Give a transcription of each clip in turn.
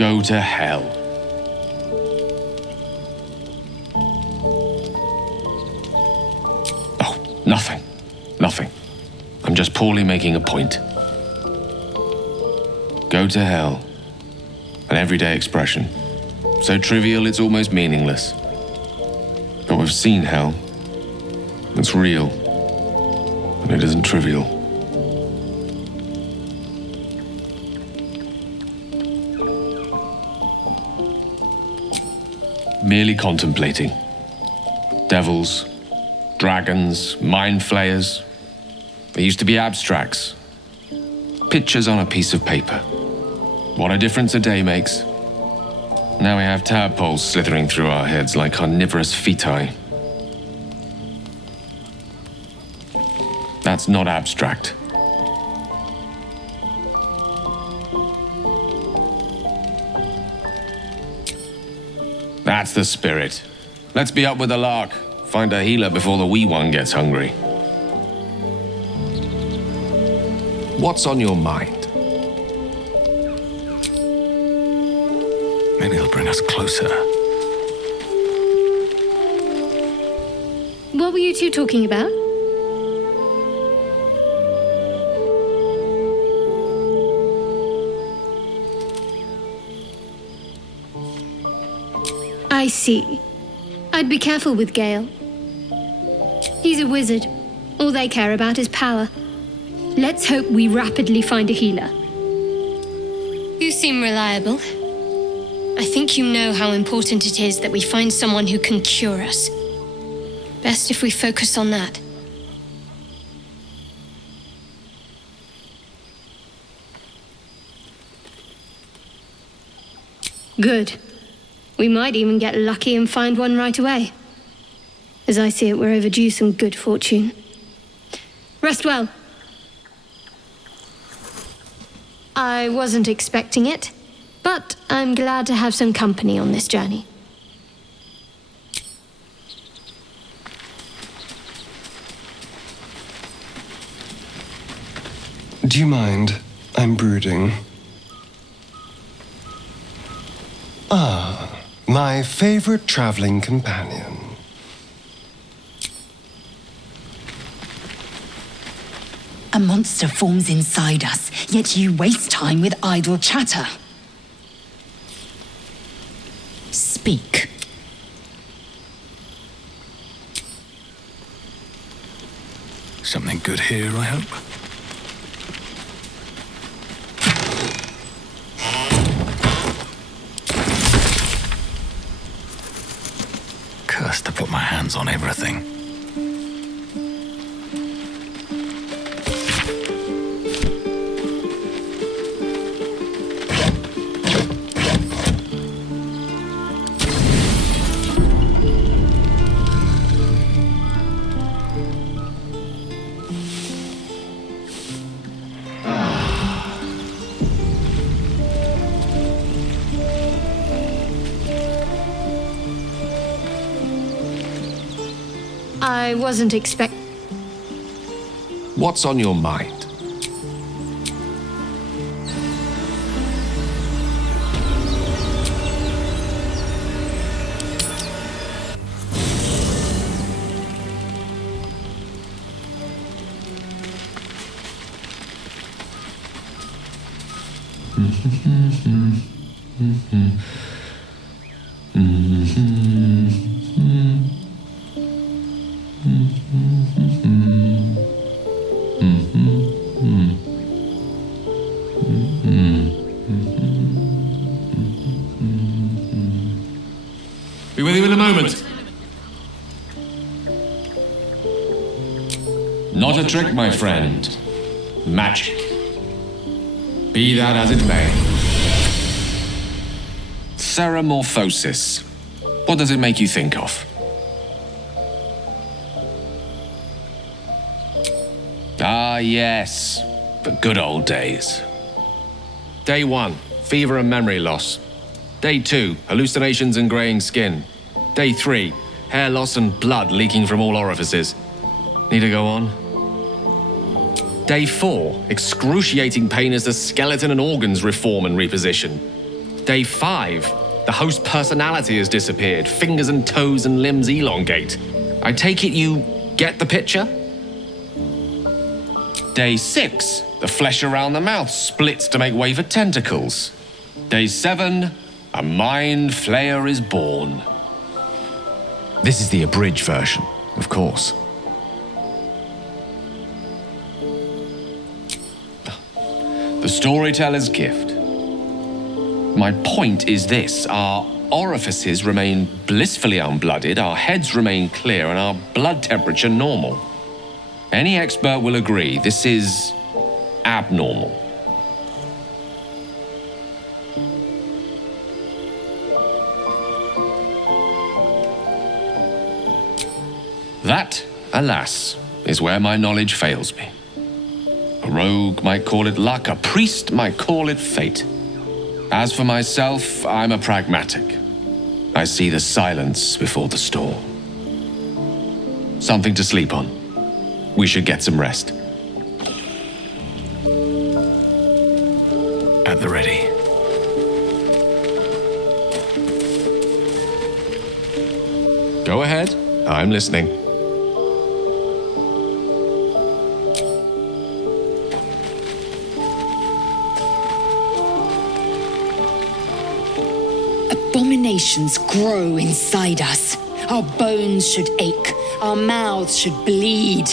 Go to hell. Oh, nothing. Nothing. I'm just poorly making a point. Go to hell. An everyday expression. So trivial it's almost meaningless. But we've seen hell. It's real. And it isn't trivial. Merely contemplating. Devils, dragons, mind flayers. They used to be abstracts. Pictures on a piece of paper. What a difference a day makes. Now we have tadpoles slithering through our heads like carnivorous feti. That's not abstract. That's the spirit. Let's be up with the lark. Find a healer before the wee one gets hungry. What's on your mind? Maybe it'll bring us closer. What were you two talking about? I see. I'd be careful with Gale. He's a wizard. All they care about is power. Let's hope we rapidly find a healer. You seem reliable. I think you know how important it is that we find someone who can cure us. Best if we focus on that. Good. We might even get lucky and find one right away. As I see it, we're overdue some good fortune. Rest well. I wasn't expecting it, but I'm glad to have some company on this journey. Do you mind? I'm brooding. Ah, my favorite traveling companion. A monster forms inside us, yet you waste time with idle chatter. Speak. Something good here, I hope. Cursed to put my hands on everything. I wasn't expecting... What's on your mind? Be with you in a moment. Not a trick, my friend. Magic. Be that as it may. Ceramorphosis. What does it make you think of? Ah, yes. The good old days. Day 1, fever and memory loss. Day 2, hallucinations and graying skin. Day 3, hair loss and blood leaking from all orifices. Need to go on? Day 4, excruciating pain as the skeleton and organs reform and reposition. Day 5. The host personality has disappeared. Fingers and toes and limbs elongate. I take it you get the picture? Day 6. The flesh around the mouth splits to make way for tentacles. Day 7. A mind flayer is born. This is the abridged version, of course. The storyteller's gift. My point is this: our orifices remain blissfully unblooded, our heads remain clear, and our blood temperature normal. Any expert will agree this is abnormal. That, alas, is where my knowledge fails me. A rogue might call it luck, a priest might call it fate. As for myself, I'm a pragmatic. I see the silence before the storm. Something to sleep on. We should get some rest. At the ready. Go ahead. I'm listening. Abominations grow inside us. Our bones should ache, our mouths should bleed.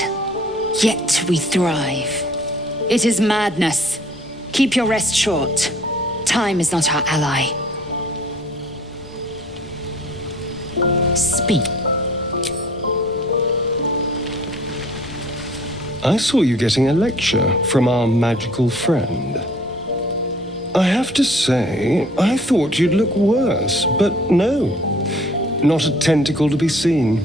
Yet we thrive. It is madness. Keep your rest short. Time is not our ally. Speak. I saw you getting a lecture from our magical friend. I have to say, I thought you'd look worse, but no. Not a tentacle to be seen.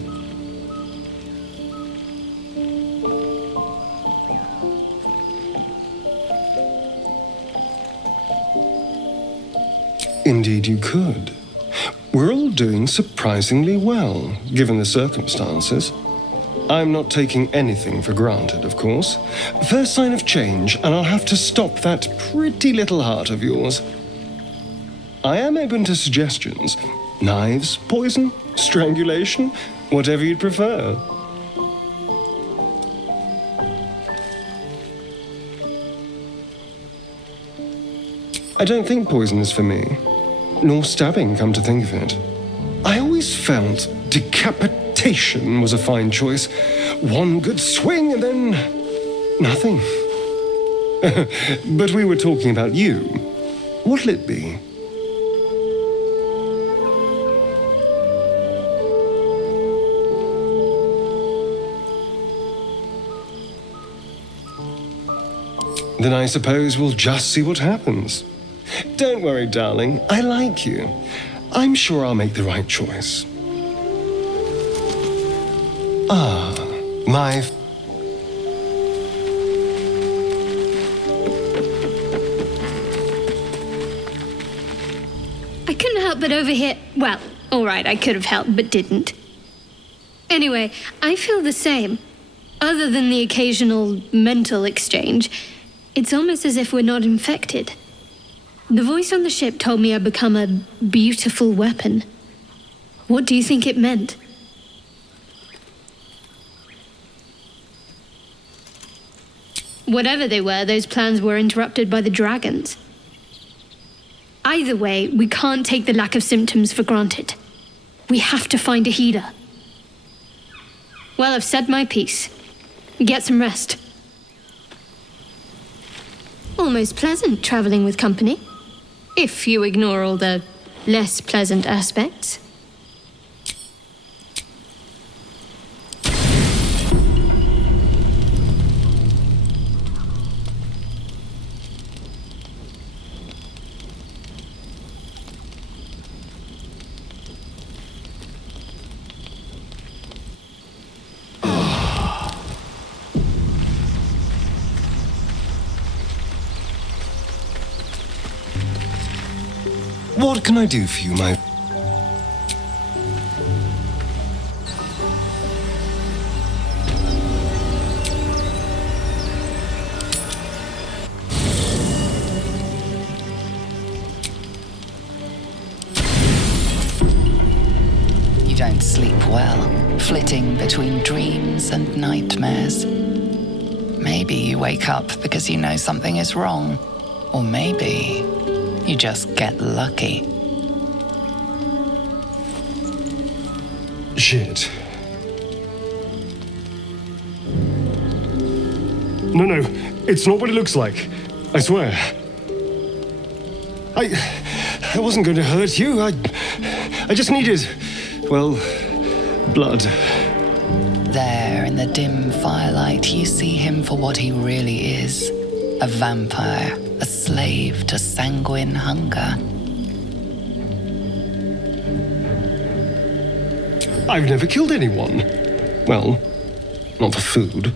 Indeed you could. We're all doing surprisingly well, given the circumstances. I'm not taking anything for granted, of course. First sign of change, and I'll have to stop that pretty little heart of yours. I am open to suggestions. Knives, poison, strangulation, whatever you'd prefer. I don't think poison is for me. Nor stabbing, come to think of it. I always felt decapitation was a fine choice. One good swing and then nothing. But we were talking about you. What'll it be? Then I suppose we'll just see what happens. Don't worry, darling. I like you. I'm sure I'll make the right choice. Ah, my... I couldn't help but overhear. Well, all right, I could have helped, but didn't. Anyway, I feel the same. Other than the occasional mental exchange, it's almost as if we're not infected. The voice on the ship told me I'd become a beautiful weapon. What do you think it meant? Whatever they were, those plans were interrupted by the dragons. Either way, we can't take the lack of symptoms for granted. We have to find a healer. Well, I've said my piece. Get some rest. Almost pleasant traveling with company. If you ignore all the less pleasant aspects. What can I do for you, my... don't sleep well, flitting between dreams and nightmares. Maybe you wake up because you know something is wrong, or maybe you just get lucky. Shit. No, it's not what it looks like. I swear. I wasn't going to hurt you. I just needed, well, blood. There, in the dim firelight, you see him for what he really is. A vampire, a slave to sanguine hunger. I've never killed anyone. Well, not for food.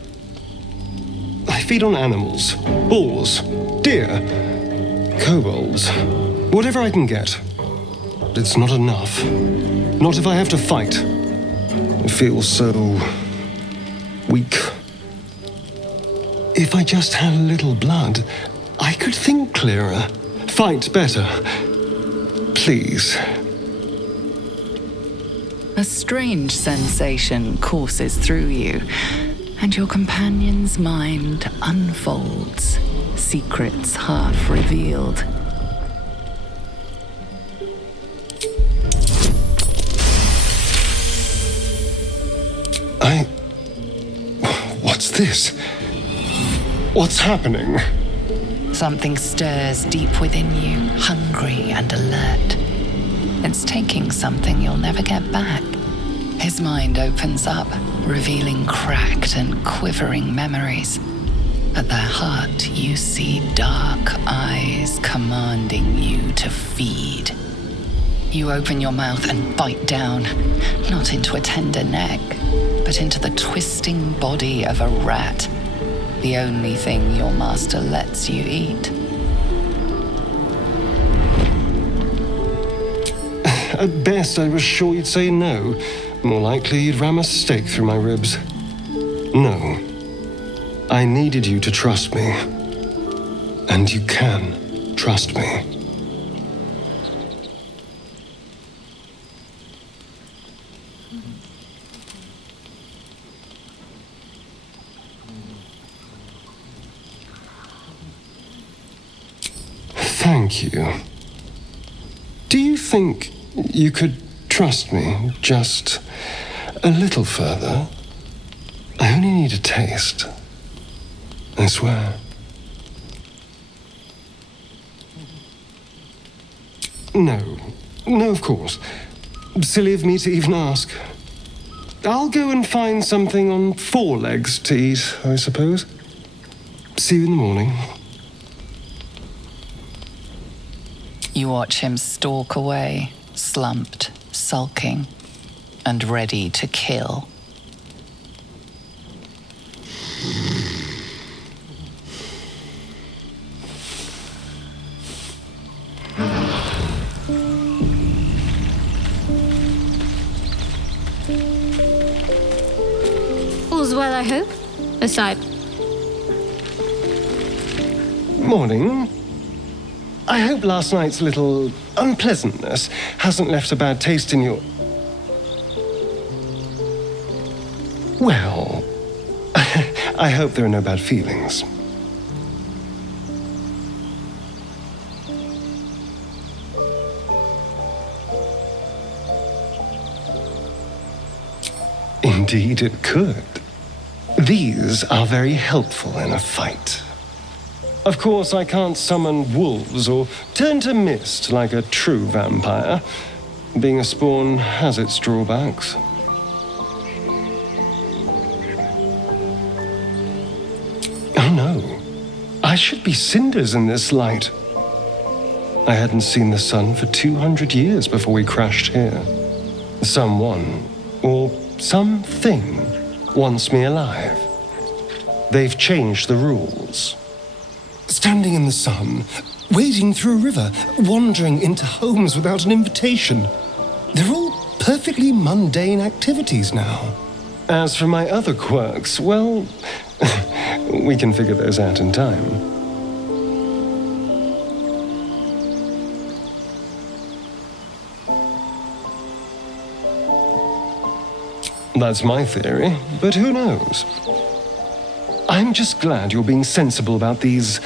I feed on animals, boars, deer, kobolds, whatever I can get. But it's not enough. Not if I have to fight. I feel so weak. If I just had a little blood, I could think clearer, fight better. Please. A strange sensation courses through you, and your companion's mind unfolds, secrets half revealed. What's this? What's happening? Something stirs deep within you, hungry and alert. It's taking something you'll never get back. His mind opens up, revealing cracked and quivering memories. At their heart, you see dark eyes commanding you to feed. You open your mouth and bite down, not into a tender neck, but into the twisting body of a rat, the only thing your master lets you eat. At best, I was sure you'd say no. More likely, you'd ram a stake through my ribs. No. I needed you to trust me. And you can trust me. Thank you. Do you think you could trust me just a little further? I only need a taste. I swear. No, of course. Silly of me to even ask. I'll go and find something on 4 legs to eat, I suppose. See you in the morning. You watch him stalk away, slumped, sulking, and ready to kill. All's well, I hope. Aside. Morning. I hope last night's little unpleasantness hasn't left a bad taste in your... Well, I hope there are no bad feelings. Indeed it could. These are very helpful in a fight. Of course, I can't summon wolves or turn to mist like a true vampire. Being a spawn has its drawbacks. Oh no, I should be cinders in this light. I hadn't seen the sun for 200 years before we crashed here. Someone, or something, wants me alive. They've changed the rules. Standing in the sun, wading through a river, wandering into homes without an invitation. They're all perfectly mundane activities now. As for my other quirks, well, we can figure those out in time. That's my theory, but who knows? I'm just glad you're being sensible about these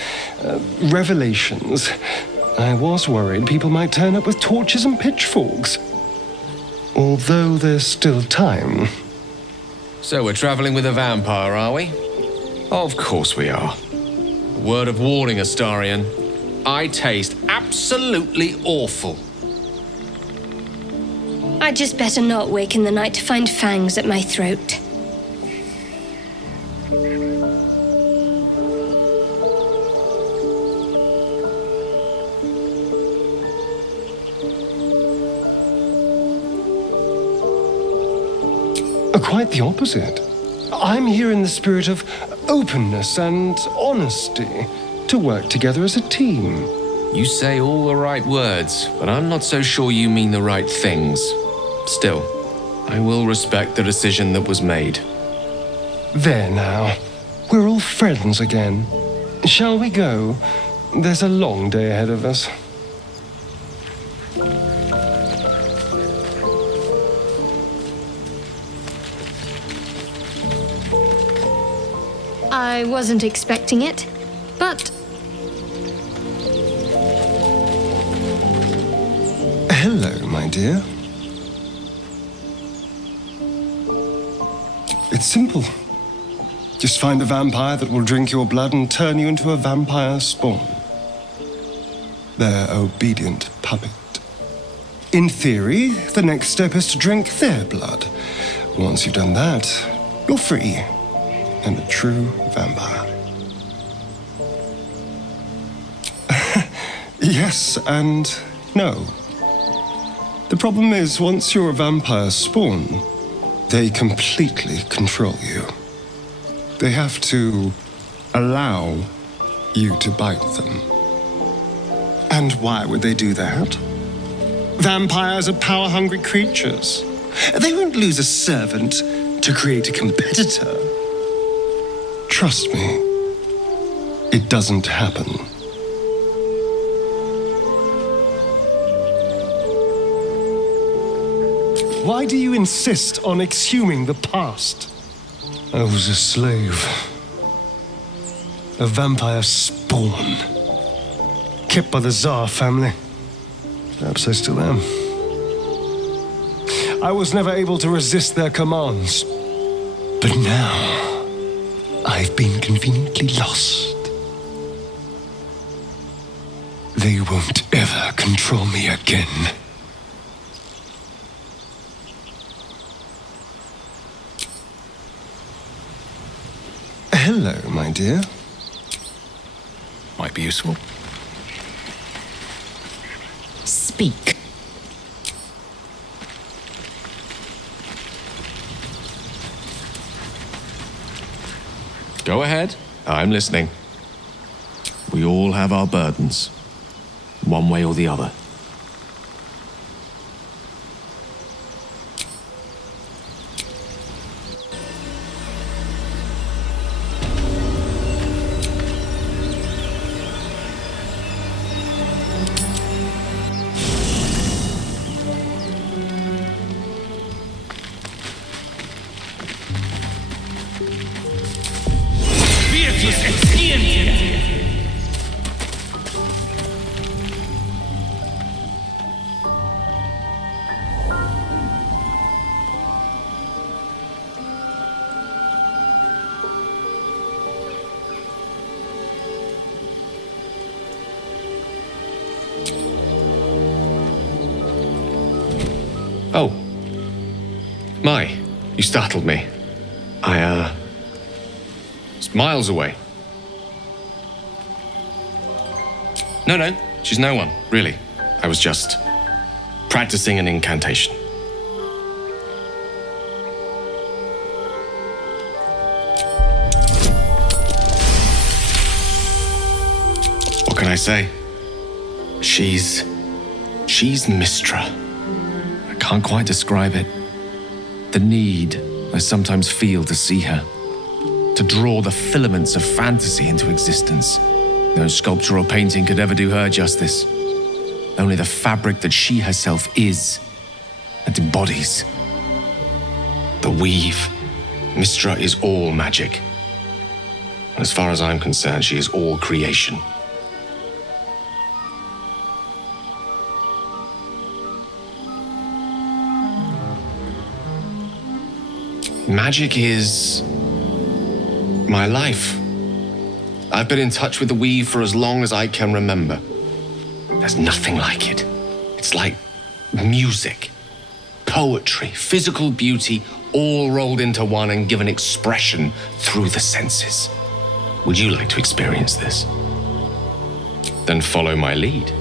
revelations. I was worried people might turn up with torches and pitchforks. Although there's still time. So we're traveling with a vampire, are we? Of course we are. Word of warning, Astarion. I taste absolutely awful. I'd just better not wake in the night to find fangs at my throat. Quite the opposite. I'm here in the spirit of openness and honesty to work together as a team. You say all the right words, but I'm not so sure you mean the right things. Still, I will respect the decision that was made. There now. We're all friends again. Shall we go? There's a long day ahead of us. I wasn't expecting it, but... Hello, my dear. It's simple. Just find a vampire that will drink your blood and turn you into a vampire spawn. Their obedient puppet. In theory, the next step is to drink their blood. Once you've done that, you're free. And a true vampire. Yes and no. The problem is, once you're a vampire spawn, they completely control you. They have to allow you to bite them. And why would they do that? Vampires are power-hungry creatures. They won't lose a servant to create a competitor. Trust me, it doesn't happen. Why do you insist on exhuming the past? I was a slave. A vampire spawn. Kept by the Tsar family. Perhaps I still am. I was never able to resist their commands. But now... I've been conveniently lost. They won't ever control me again. Hello, my dear. Might be useful. Speak. Go ahead. I'm listening. We all have our burdens, one way or the other. Oh. My, you startled me. It's miles away. No, she's no one, really. I was just practicing an incantation. What can I say? She's Mistra. I can't quite describe it. The need I sometimes feel to see her, to draw the filaments of fantasy into existence. No sculpture or painting could ever do her justice. Only the fabric that she herself is and embodies. The The weave. Mystra is all magic. As far as I'm concerned, she is all creation. Magic is my life. I've been in touch with the weave for as long as I can remember. There's nothing like it. It's like music, poetry, physical beauty, all rolled into one and given expression through the senses. Would you like to experience this? Then follow my lead.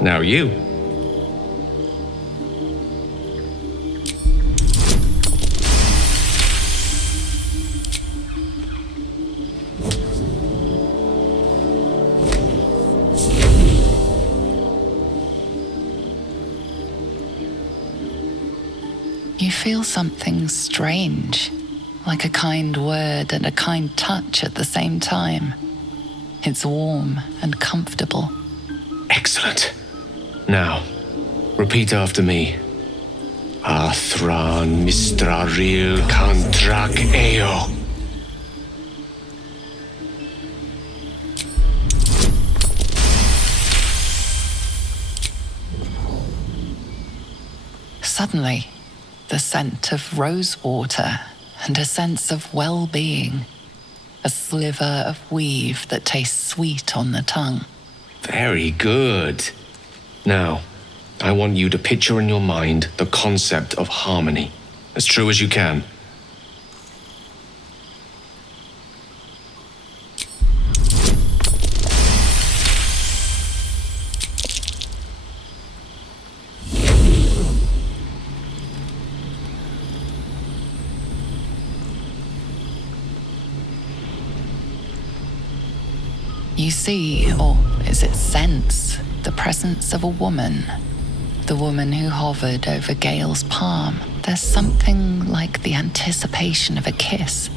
Now you. You feel something strange, like a kind word and a kind touch at the same time. It's warm and comfortable. Excellent. Now, repeat after me. Athran Mistraril Kantrak Eo. Suddenly, the scent of rosewater and a sense of well-being. A sliver of weave that tastes sweet on the tongue. Very good. Now, I want you to picture in your mind the concept of harmony, as true as you can. You see, or is it sense, the presence of a woman. The woman who hovered over Gale's palm. There's something like the anticipation of a kiss,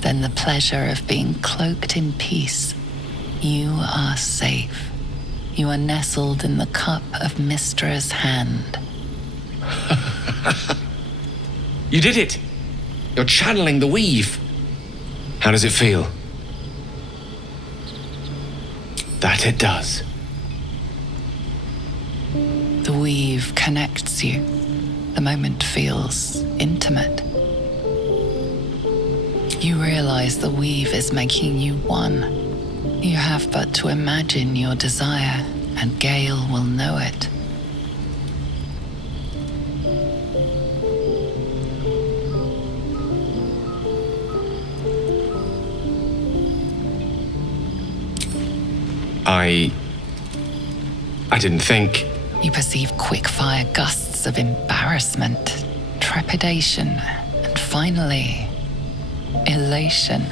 then the pleasure of being cloaked in peace. You are safe. You are nestled in the cup of Mystra's hand. You did it! You're channeling the weave. How does it feel? That it does. The weave connects you. The moment feels intimate. You realize the weave is making you one. You have but to imagine your desire, and Gale will know it. I didn't think. You perceive quick-fire gusts of embarrassment, trepidation, and finally, elation.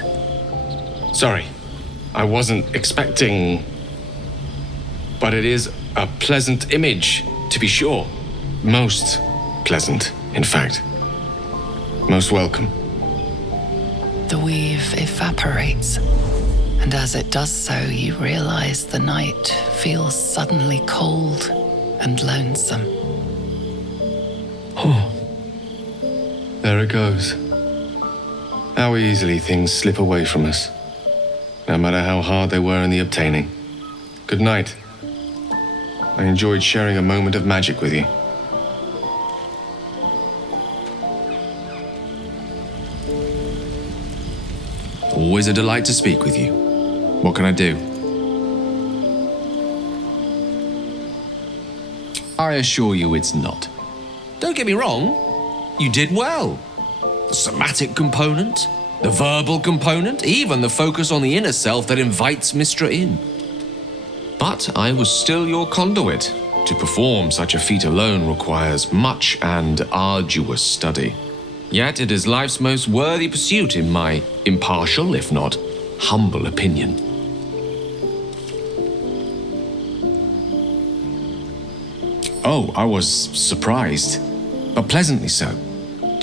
Sorry, I wasn't expecting. But it is a pleasant image, to be sure. Most pleasant, in fact. Most welcome. The weave evaporates, and as it does so, you realize the night feels suddenly cold and lonesome. Oh, there it goes. How easily things slip away from us, no matter how hard they were in the obtaining. Good night. I enjoyed sharing a moment of magic with you. Always a delight to speak with you. What can I do? I assure you it's not. Don't get me wrong, you did well. The somatic component, the verbal component, even the focus on the inner self that invites Mystra in. But I was still your conduit. To perform such a feat alone requires much and arduous study. Yet it is life's most worthy pursuit in my impartial, if not humble opinion. Oh, I was surprised, but pleasantly so.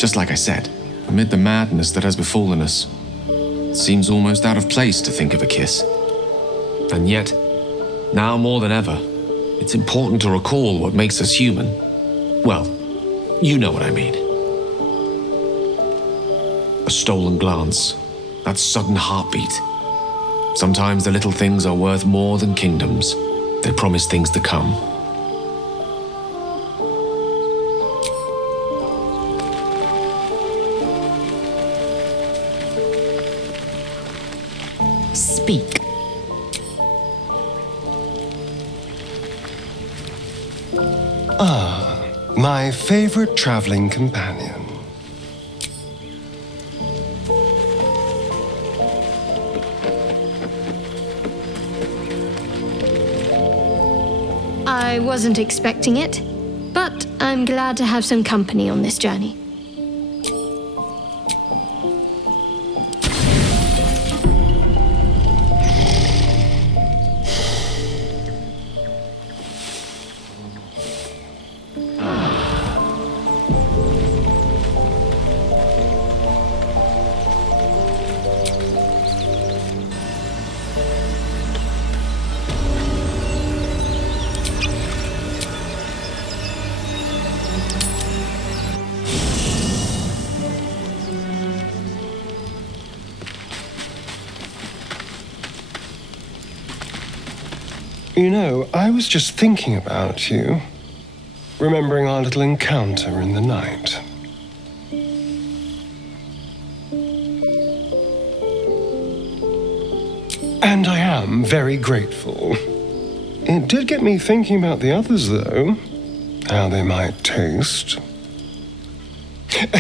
Just like I said, amid the madness that has befallen us, it seems almost out of place to think of a kiss. And yet, now more than ever, it's important to recall what makes us human. Well, you know what I mean. A stolen glance, that sudden heartbeat. Sometimes the little things are worth more than kingdoms. They promise things to come. Speak. My favorite traveling companion. I wasn't expecting it, but I'm glad to have some company on this journey. You know, I was just thinking about you, remembering our little encounter in the night. And I am very grateful. It did get me thinking about the others, though, how they might taste.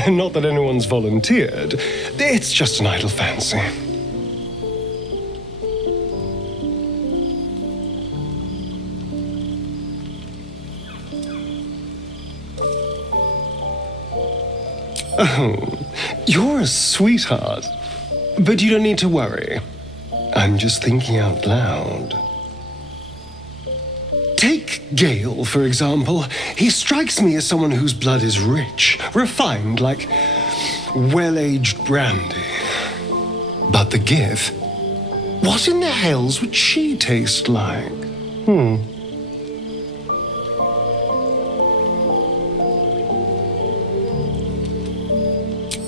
Not that anyone's volunteered, it's just an idle fancy. Oh, you're a sweetheart. But you don't need to worry. I'm just thinking out loud. Take Gale, for example. He strikes me as someone whose blood is rich, refined, like well-aged brandy. But the Gith, what in the hells would she taste like?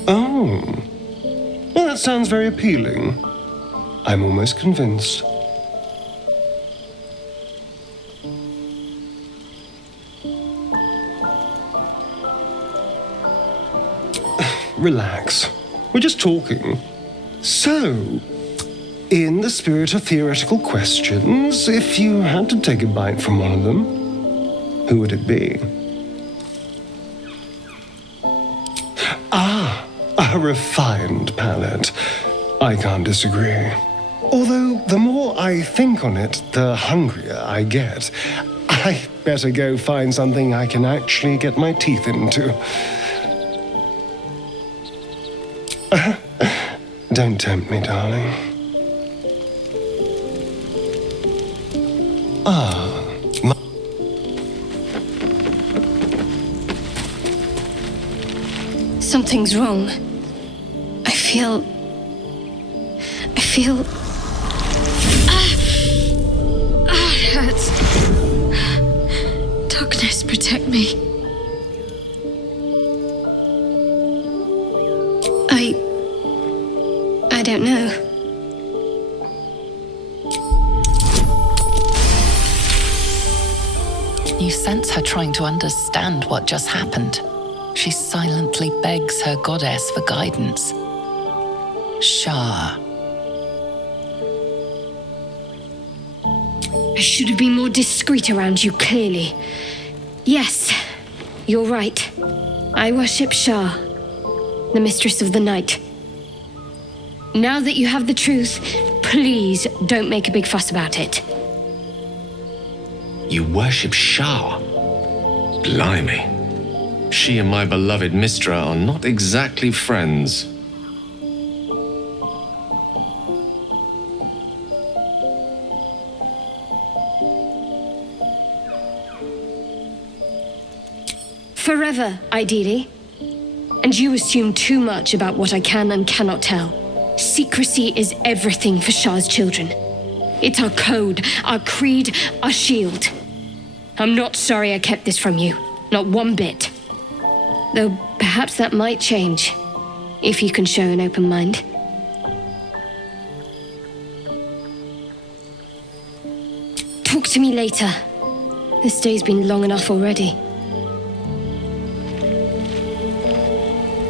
Oh, well, that sounds very appealing. I'm almost convinced. Relax. We're just talking. So, in the spirit of theoretical questions, if you had to take a bite from one of them, who would it be? A refined palate. I can't disagree. Although, the more I think on it, the hungrier I get. I better go find something I can actually get my teeth into. Don't tempt me, darling. Something's wrong. I feel... it hurts. Darkness, protect me. I don't know. You sense her trying to understand what just happened. She silently begs her goddess for guidance. Shah. I should have been more discreet around you, clearly. Yes, you're right. I worship Shah, the mistress of the night. Now that you have the truth, please don't make a big fuss about it. You worship Shah? Blimey. She and my beloved Mistra are not exactly friends. Forever, ideally. And you assume too much about what I can and cannot tell. Secrecy is everything for Shah's children. It's our code, our creed, our shield. I'm not sorry I kept this from you. Not one bit. Though perhaps that might change, if you can show an open mind. Talk to me later. This day's been long enough already.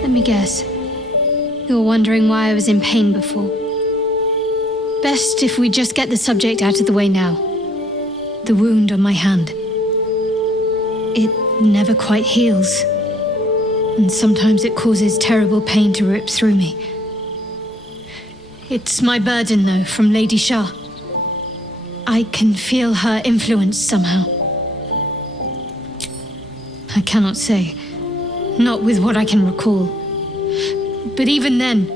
Let me guess. You're wondering why I was in pain before. Best if we just get the subject out of the way now. The wound on my hand. It never quite heals. And sometimes it causes terrible pain to rip through me. It's my burden, though, from Lady Shah. I can feel her influence somehow. I cannot say. Not with what I can recall. But even then,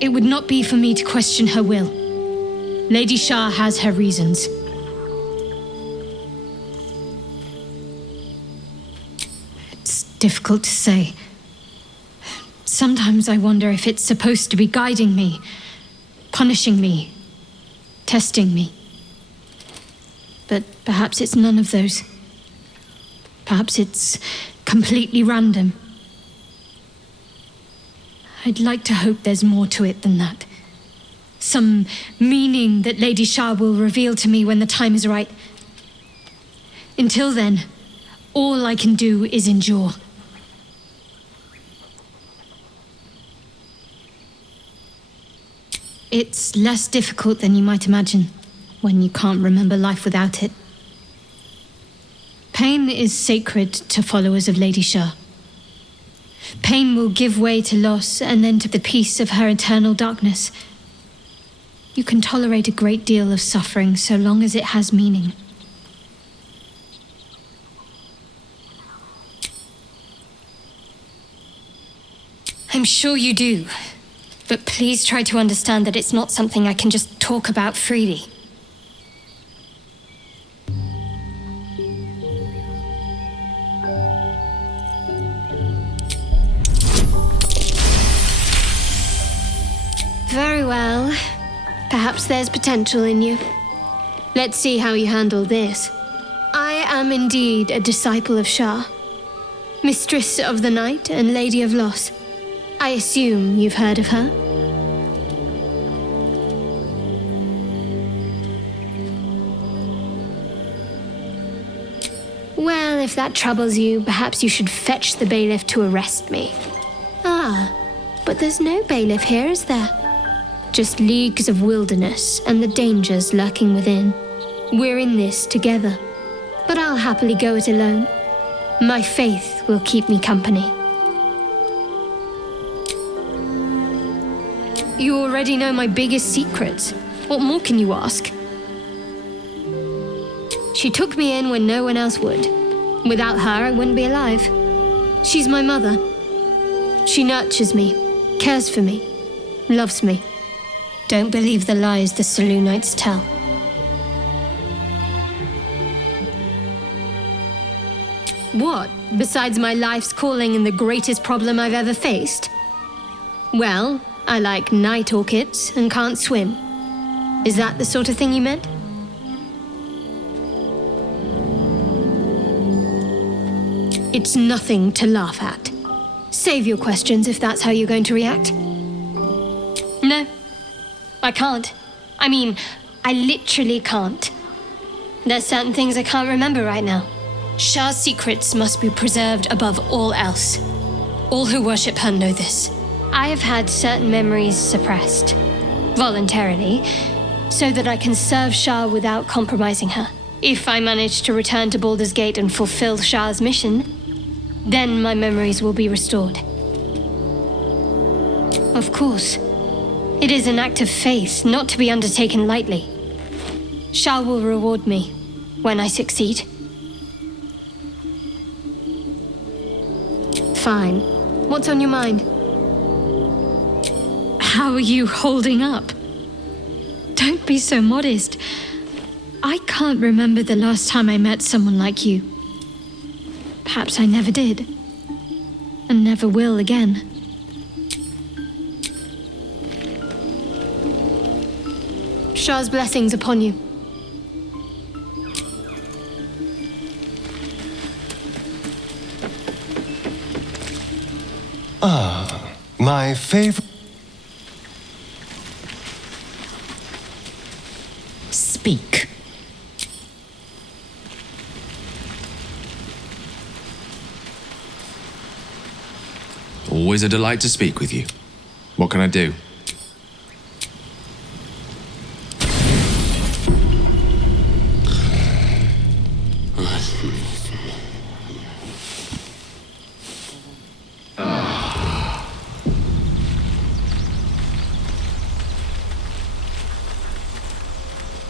it would not be for me to question her will. Lady Shah has her reasons. It's difficult to say. Sometimes I wonder if it's supposed to be guiding me, punishing me, testing me. But perhaps it's none of those. Perhaps it's completely random. I'd like to hope there's more to it than that. Some meaning that Lady Shah will reveal to me when the time is right. Until then, all I can do is endure. It's less difficult than you might imagine when you can't remember life without it. Pain is sacred to followers of Lady Shah. Pain will give way to loss and then to the peace of her eternal darkness. You can tolerate a great deal of suffering so long as it has meaning. I'm sure you do, but please try to understand that it's not something I can just talk about freely. Very well. Perhaps there's potential in you. Let's see how you handle this. I am indeed a disciple of Shah, Mistress of the Night and Lady of Loss. I assume you've heard of her? Well, if that troubles you, perhaps you should fetch the bailiff to arrest me. Ah, but there's no bailiff here, is there? Just leagues of wilderness and the dangers lurking within. We're in this together, but I'll happily go it alone. My faith will keep me company. You already know my biggest secrets. What more can you ask? She took me in when no one else would. Without her, I wouldn't be alive. She's my mother. She nurtures me, cares for me, loves me. Don't believe the lies the Selûnites tell. What, besides my life's calling and the greatest problem I've ever faced? Well, I like night orchids and can't swim. Is that the sort of thing you meant? It's nothing to laugh at. Save your questions if that's how you're going to react. No, I can't. I mean, I literally can't. There's certain things I can't remember right now. Shah's secrets must be preserved above all else. All who worship her know this. I have had certain memories suppressed, voluntarily, so that I can serve Shah without compromising her. If I manage to return to Baldur's Gate and fulfill Shah's mission, then my memories will be restored. Of course. It is an act of faith, not to be undertaken lightly. Shah will reward me when I succeed. Fine. What's on your mind? How are you holding up? Don't be so modest. I can't remember the last time I met someone like you. Perhaps I never did. And never will again. Shah's blessings upon you. My favorite. Speak. Always a delight to speak with you. What can I do?